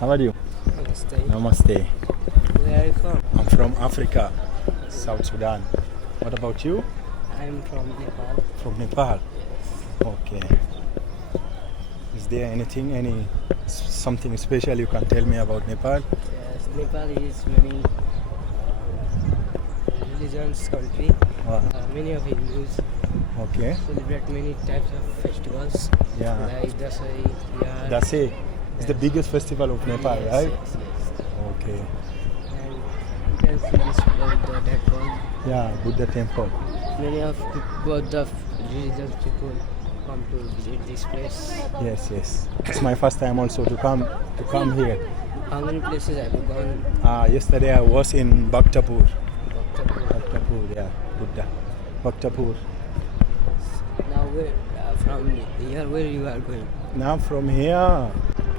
How are you? Namaste. Namaste. Where are you from? I'm from Africa, South Sudan. What about you? I'm from Nepal. From Nepal. Okay. Is there something special you can tell me about Nepal? Yes, Nepal is many religions country. Wow. Many of Hindus Okay. celebrate many types of festivals Yeah. like Dasai, Yar. That's it. It's the biggest festival of Nepal, Yes, right? Yes, yes. Okay. And you can see this Boudha temple. Yeah, Buddha temple. Many of both the religious people come to visit this place. Yes, yes. It's my first time also to come here. How many places have you gone? Yesterday I was in Bhaktapur. Bhaktapur? Bhaktapur, yeah, Buddha. Bhaktapur. Now from here where you are going? Now from here,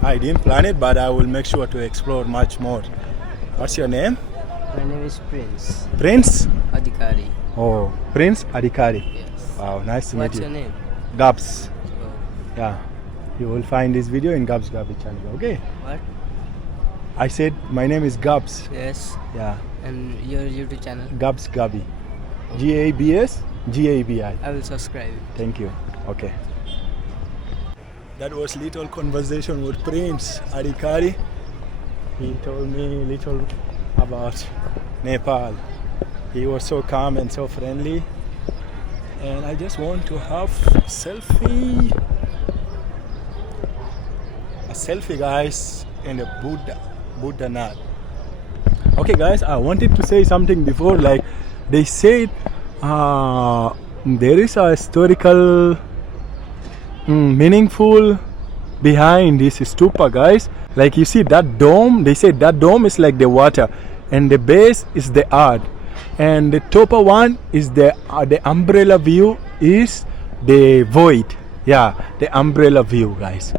I didn't plan it, but I will make sure to explore much more. What's your name? My name is Prince Prince? Adhikari. Oh, Prince Adhikari. Yes. Wow, nice to What's meet your you. name? Gabs. Oh. Yeah. You will find this video in Gabs Gabi channel, okay? What? I said my name is Gabs. Yes. Yeah. And your YouTube channel? Gabs Gabi. Gabs Gabi. I will subscribe. Thank you. Okay. That was little conversation with Prince Adhikari. He told me little about Nepal. He was so calm and so friendly. And I just want to have selfie. A selfie, guys, in a boudhanath. Okay, guys, I wanted to say something before. Like they said, there is a historical meaningful behind this stupa, guys. Like you see that dome, they say that dome is like the water and the base is the art, and the top one is the umbrella view is the void. Yeah, the umbrella view, guys.